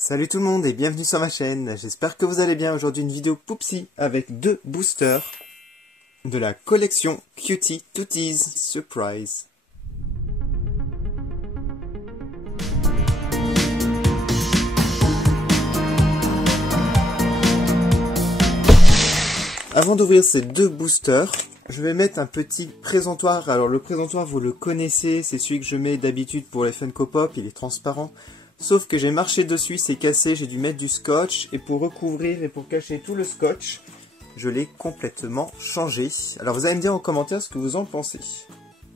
Salut tout le monde et bienvenue sur ma chaîne, j'espère que vous allez bien. Aujourd'hui une vidéo Poupsie avec deux boosters de la collection Cutie Tooties Surprise. Avant d'ouvrir ces deux boosters, je vais mettre un petit présentoir. Alors le présentoir vous le connaissez, c'est celui que je mets d'habitude pour les Funko Pop, il est transparent. Sauf que j'ai marché dessus, c'est cassé, j'ai dû mettre du scotch. Et pour recouvrir et pour cacher tout le scotch, je l'ai complètement changé. Alors vous allez me dire en commentaire ce que vous en pensez.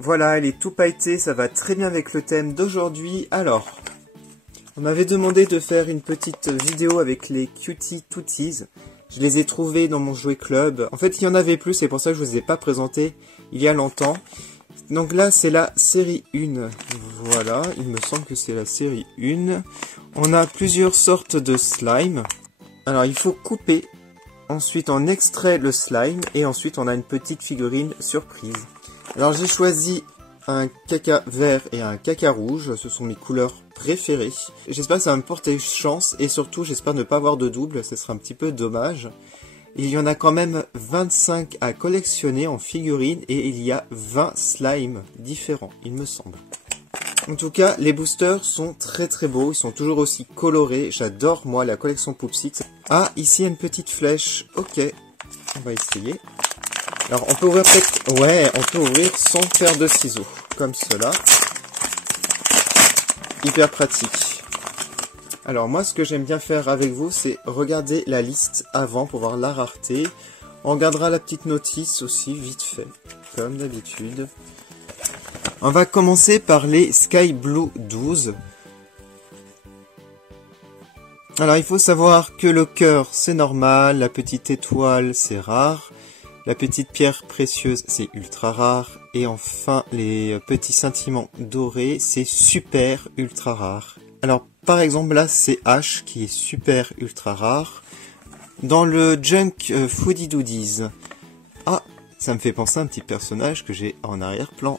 Voilà, il est tout pailleté, ça va très bien avec le thème d'aujourd'hui. Alors, on m'avait demandé de faire une petite vidéo avec les Cutie Tooties. Je les ai trouvés dans mon jouet club. En fait, il y en avait plus, c'est pour ça que je ne vous ai pas présenté il y a longtemps. Donc là, c'est la série 1. Voilà, il me semble que c'est la série 1. On a plusieurs sortes de slime. Alors, il faut couper. Ensuite, on extrait le slime. Et ensuite, on a une petite figurine surprise. Alors, j'ai choisi un caca vert et un caca rouge. Ce sont mes couleurs préférées. J'espère que ça va me porter chance. Et surtout, j'espère ne pas avoir de double. Ce serait un petit peu dommage. Il y en a quand même 25 à collectionner en figurines et il y a 20 slimes différents, il me semble. En tout cas, les boosters sont très très beaux, ils sont toujours aussi colorés. J'adore moi la collection Poupsie. Ah, ici il y a une petite flèche. Ok, on va essayer. Alors on peut ouvrir peut-être... Ouais, on peut ouvrir sans paire de ciseaux, comme cela. Hyper pratique. Alors moi ce que j'aime bien faire avec vous c'est regarder la liste avant pour voir la rareté. On regardera la petite notice aussi vite fait comme d'habitude. On va commencer par les Sky Blue 12. Alors il faut savoir que le cœur c'est normal, la petite étoile c'est rare, la petite pierre précieuse c'est ultra rare et enfin les petits scintillements dorés c'est super ultra rare. Alors par exemple là c'est H qui est super ultra rare. Dans le Junk Foodie Doodies, ah ça me fait penser à un petit personnage que j'ai en arrière-plan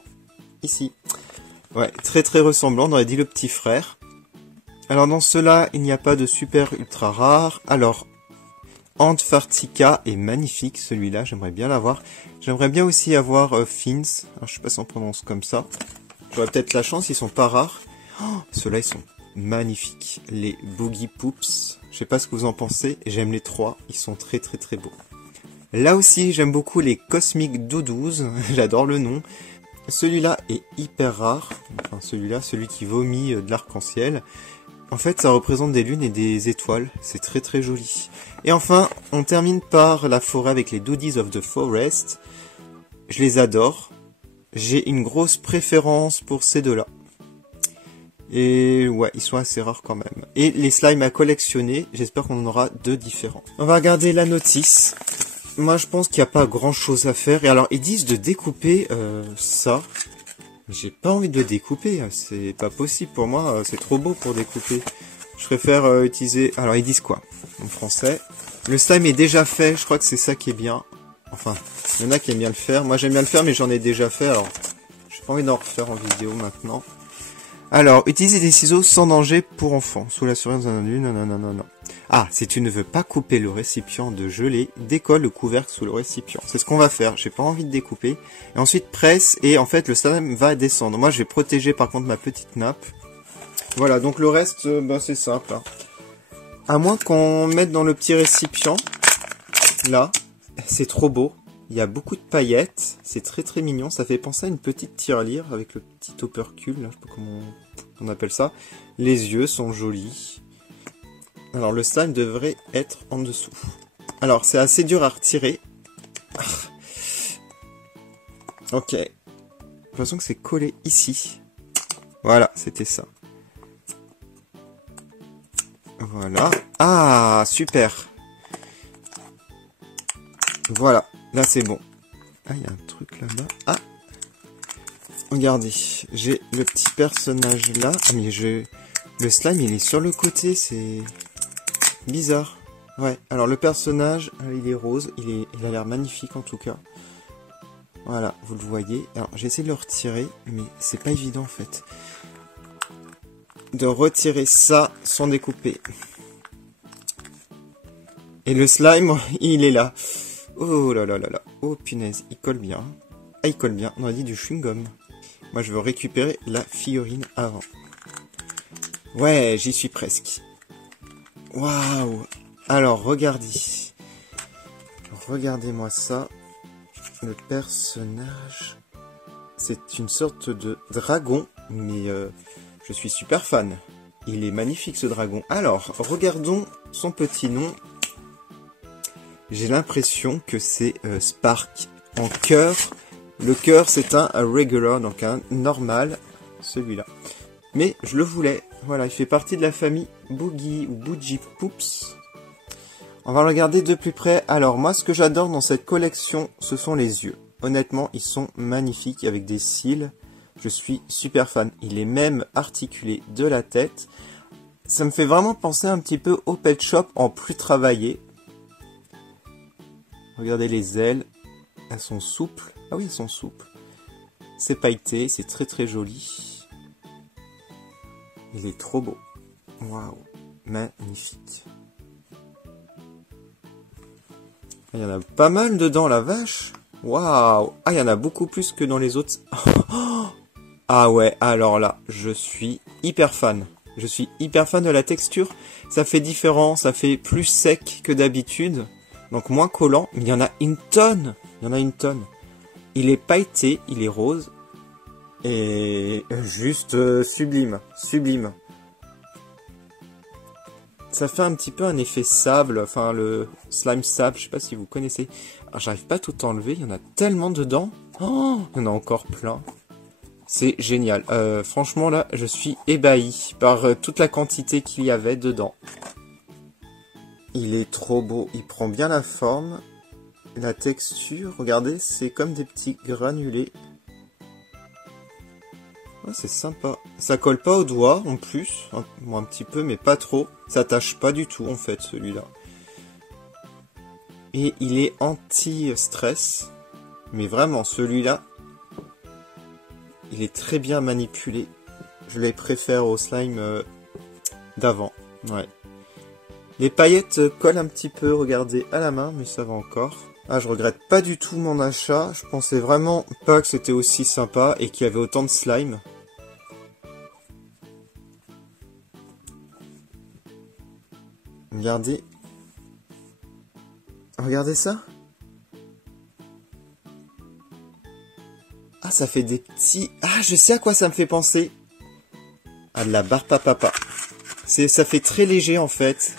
ici. Ouais, très très ressemblant, on aurait dit le petit frère. Alors dans cela il n'y a pas de super ultra rare. Alors Antfartica est magnifique celui-là, j'aimerais bien l'avoir. J'aimerais bien aussi avoir Fins, alors je sais pas si on prononce comme ça. J'aurais peut-être la chance, ils sont pas rares. Oh, ceux-là ils sont magnifiques, les Boogie Poops. Je sais pas ce que vous en pensez, j'aime les trois, ils sont très très très beaux. Là aussi, j'aime beaucoup les Cosmic Doudous, j'adore le nom. Celui-là est hyper rare, enfin celui-là, celui qui vomit de l'arc-en-ciel. En fait, ça représente des lunes et des étoiles, c'est très très joli. Et enfin, on termine par la forêt avec les Doodies of the Forest. Je les adore, j'ai une grosse préférence pour ces deux-là. Et ouais, ils sont assez rares quand même. Et les slimes à collectionner, j'espère qu'on en aura deux différents. On va regarder la notice. Moi, je pense qu'il n'y a pas grand chose à faire. Et alors, ils disent de découper ça. J'ai pas envie de le découper. C'est pas possible pour moi. C'est trop beau pour découper. Je préfère utiliser... Alors, ils disent quoi en français? Le slime est déjà fait. Je crois que c'est ça qui est bien. Enfin, il y en a qui aiment bien le faire. Moi, j'aime bien le faire, mais j'en ai déjà fait. Alors, j'ai pas envie d'en refaire en vidéo maintenant. Alors, utilisez des ciseaux sans danger pour enfants, sous la surveillance d'un adulte, non. Ah, si tu ne veux pas couper le récipient de gelée, décolle le couvercle sous le récipient. C'est ce qu'on va faire, j'ai pas envie de découper. Et ensuite, presse, et en fait, le slime va descendre. Moi, je vais protéger par contre ma petite nappe. Voilà, donc le reste, c'est simple. Hein. À moins qu'on mette dans le petit récipient, là, c'est trop beau. Il y a beaucoup de paillettes, c'est très très mignon, ça fait penser à une petite tirelire avec le petit opercule, là, je sais pas comment on appelle ça. Les yeux sont jolis. Alors le slime devrait être en dessous. Alors c'est assez dur à retirer. Ok. J'ai l'impression que c'est collé ici. Voilà, c'était ça. Voilà. Ah, super. Voilà. Là, c'est bon. Ah, il y a un truc là-bas. Ah! Regardez, j'ai le petit personnage là. Ah, mais le slime, il est sur le côté, c'est bizarre. Ouais, alors le personnage, il est rose. Il a l'air magnifique en tout cas. Voilà, vous le voyez. Alors, j'ai essayé de le retirer, mais c'est pas évident en fait. de retirer ça sans découper. Et le slime, il est là. Oh là là là là. Oh punaise, il colle bien. Ah, il colle bien. On a dit du chewing-gum. Moi, je veux récupérer la figurine avant. Ouais, j'y suis presque. Waouh. Alors, regardez. Regardez-moi ça. Le personnage... C'est une sorte de dragon, mais je suis super fan. Il est magnifique ce dragon. Alors, regardons son petit nom. J'ai l'impression que c'est Spark en cœur. Le cœur, c'est un regular, donc un normal, celui-là. Mais je le voulais. Voilà, il fait partie de la famille Boogie ou Boogie Poops. On va le regarder de plus près. Alors, moi, ce que j'adore dans cette collection, ce sont les yeux. Honnêtement, ils sont magnifiques avec des cils. Je suis super fan. Il est même articulé de la tête. Ça me fait vraiment penser un petit peu au Pet Shop en plus travaillé. Regardez les ailes. Elles sont souples. Ah oui, elles sont souples. C'est pailleté, c'est très très joli. Il est trop beau. Waouh, magnifique. Il y en a pas mal dedans, la vache. Waouh! Ah, il y en a beaucoup plus que dans les autres. Ah ouais, alors là, je suis hyper fan. Je suis hyper fan de la texture. Ça fait différent, ça fait plus sec que d'habitude. Donc moins collant, mais il y en a une tonne. Il y en a une tonne. Il est pailleté, il est rose. Et juste sublime, sublime. Ça fait un petit peu un effet sable, enfin le slime sable, je sais pas si vous connaissez. Alors j'arrive pas à tout enlever, il y en a tellement dedans. Oh, il y en a encore plein. C'est génial. Franchement là, je suis ébahi par toute la quantité qu'il y avait dedans. Il est trop beau, il prend bien la forme. La texture, regardez, c'est comme des petits granulés. Ouais, c'est sympa. Ça colle pas aux doigts en plus. Un petit peu, mais pas trop. Ça tâche pas du tout en fait celui-là. Et il est anti-stress. Mais vraiment, celui-là, il est très bien manipulé. Je les préfère au slime d'avant. Ouais. Les paillettes collent un petit peu, regardez, à la main, mais ça va encore. Ah, je regrette pas du tout mon achat. Je pensais vraiment pas que c'était aussi sympa et qu'il y avait autant de slime. Regardez. Regardez ça. Ah, ça fait des petits... Ah, je sais à quoi ça me fait penser. À de la barbe à papa. Ça fait très léger en fait.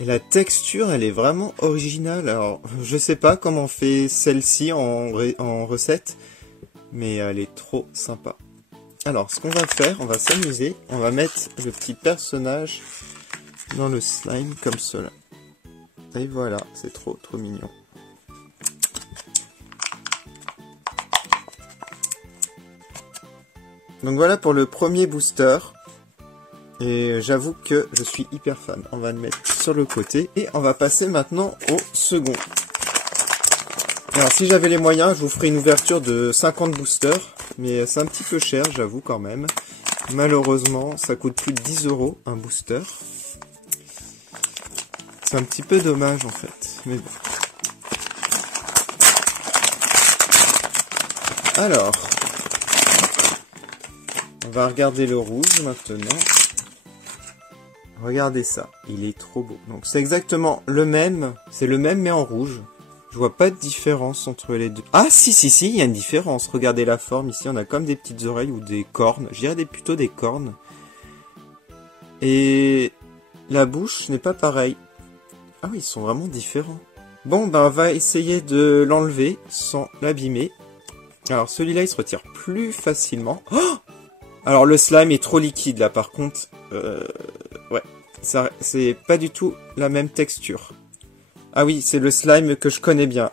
Et la texture, elle est vraiment originale. Alors, je sais pas comment on fait celle-ci en recette. Mais elle est trop sympa. Alors, ce qu'on va faire, on va s'amuser. On va mettre le petit personnage dans le slime comme cela. Et voilà, c'est trop mignon. Donc voilà pour le premier booster. Et j'avoue que je suis hyper fan. On va le mettre sur le côté. Et on va passer maintenant au second. Alors si j'avais les moyens, je vous ferai une ouverture de 50 boosters. Mais c'est un petit peu cher, j'avoue quand même. Malheureusement, ça coûte plus de 10 € un booster. C'est un petit peu dommage en fait. Mais bon. Alors, on va regarder le rouge maintenant. Regardez ça, il est trop beau. Donc c'est exactement le même, c'est le même mais en rouge. Je vois pas de différence entre les deux. Ah si, il y a une différence. Regardez la forme ici, on a comme des petites oreilles ou des cornes. Je dirais plutôt des cornes. Et la bouche n'est pas pareille. Ah oui, ils sont vraiment différents. Bon, ben on va essayer de l'enlever sans l'abîmer. Alors celui-là, il se retire plus facilement. Oh, alors le slime est trop liquide là, par contre. Ouais, ça, c'est pas du tout la même texture. Ah oui, c'est le slime que je connais bien.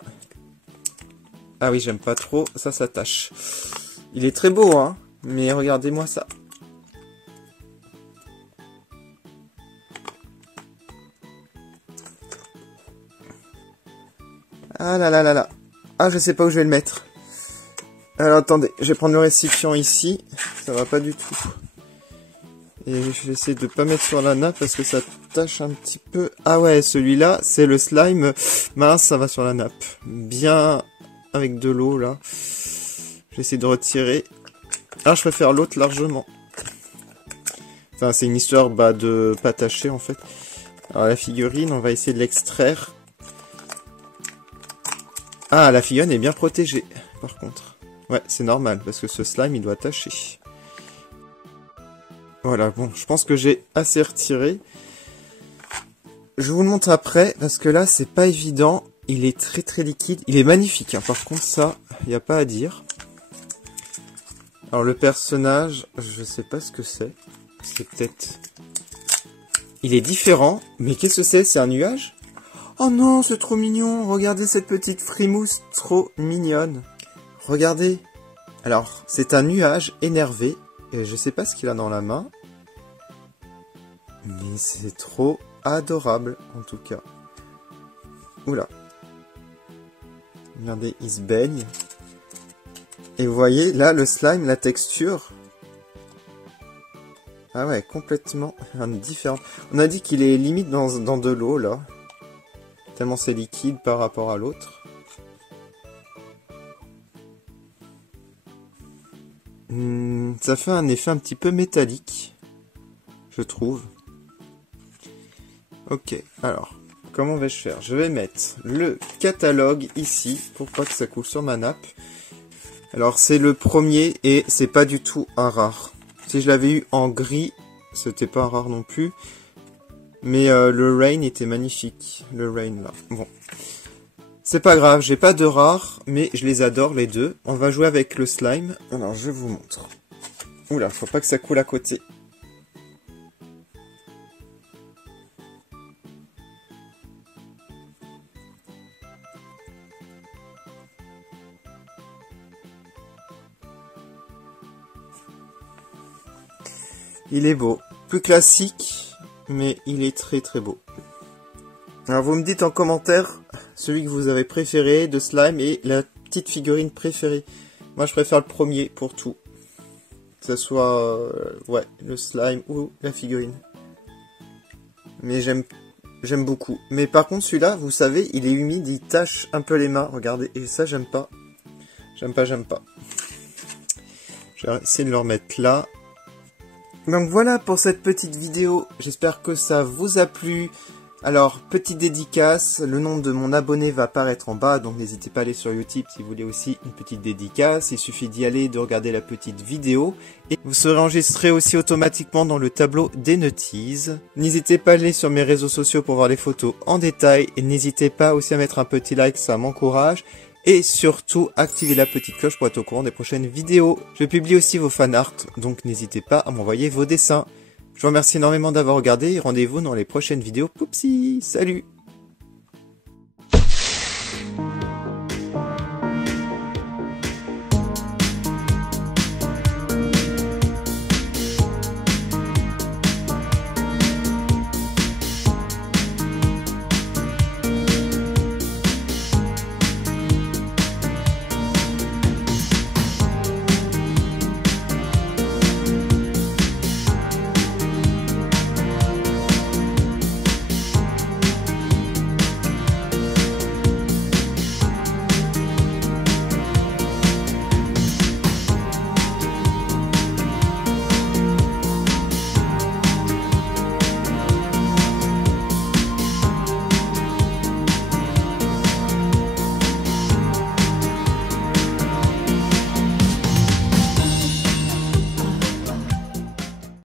Ah oui, j'aime pas trop, ça s'attache. Il est très beau, hein, mais regardez-moi ça. Ah là là là là. Ah, je sais pas où je vais le mettre. Alors attendez, je vais prendre le récipient ici. Ça va pas du tout. Et je vais essayer de pas mettre sur la nappe parce que ça tâche un petit peu. Ah ouais, celui-là, c'est le slime. Mince, ça va sur la nappe. Bien avec de l'eau, là. J'essaie de retirer. Ah, je préfère l'autre largement. Enfin, c'est une histoire de pas tâcher, en fait. Alors, la figurine, on va essayer de l'extraire. Ah, la figurine est bien protégée, par contre. Ouais, c'est normal, parce que ce slime, il doit tâcher. Voilà, bon, je pense que j'ai assez retiré. Je vous le montre après, parce que là, c'est pas évident. Il est très très liquide. Il est magnifique, hein. Par contre, ça, il n'y a pas à dire. Alors, le personnage, je sais pas ce que c'est. C'est peut-être... Il est différent, mais qu'est-ce que c'est? C'est un nuage? Oh non, c'est trop mignon. Regardez cette petite frimousse, trop mignonne. Regardez. Alors, c'est un nuage énervé. Et je sais pas ce qu'il a dans la main. Mais c'est trop adorable, en tout cas. Oula. Regardez, il se baigne. Et vous voyez, là, le slime, la texture... Ah ouais, complètement différent. On a dit qu'il est limite dans de l'eau, là. Tellement c'est liquide par rapport à l'autre. Ça fait un effet un petit peu métallique, je trouve. Ok, alors, comment vais-je faire? Je vais mettre le catalogue ici, pour pas que ça coule sur ma nappe. Alors, c'est le premier et c'est pas du tout un rare. Si je l'avais eu en gris, c'était pas un rare non plus. Mais le Rain était magnifique, le Rain là. Bon, c'est pas grave, j'ai pas de rares, mais je les adore les deux. On va jouer avec le slime. Alors, je vous montre. Oula, faut pas que ça coule à côté. Il est beau. Plus classique, mais il est très très beau. Alors vous me dites en commentaire celui que vous avez préféré de slime et la petite figurine préférée. Moi je préfère le premier pour tout. Que ce soit ouais, le slime ou la figurine. Mais j'aime beaucoup. Mais par contre celui-là, vous savez, il est humide, il tache un peu les mains. Regardez, et ça j'aime pas. J'aime pas. Je vais essayer de le remettre là. Donc voilà pour cette petite vidéo, j'espère que ça vous a plu. Alors, petite dédicace, le nom de mon abonné va apparaître en bas, donc n'hésitez pas à aller sur Utip si vous voulez aussi une petite dédicace. Il suffit d'y aller, de regarder la petite vidéo, et vous serez enregistré aussi automatiquement dans le tableau des notices. N'hésitez pas à aller sur mes réseaux sociaux pour voir les photos en détail, et n'hésitez pas aussi à mettre un petit like, ça m'encourage. Et surtout, activez la petite cloche pour être au courant des prochaines vidéos. Je publie aussi vos fanarts, donc n'hésitez pas à m'envoyer vos dessins. Je vous remercie énormément d'avoir regardé et rendez-vous dans les prochaines vidéos. Poupsi, salut!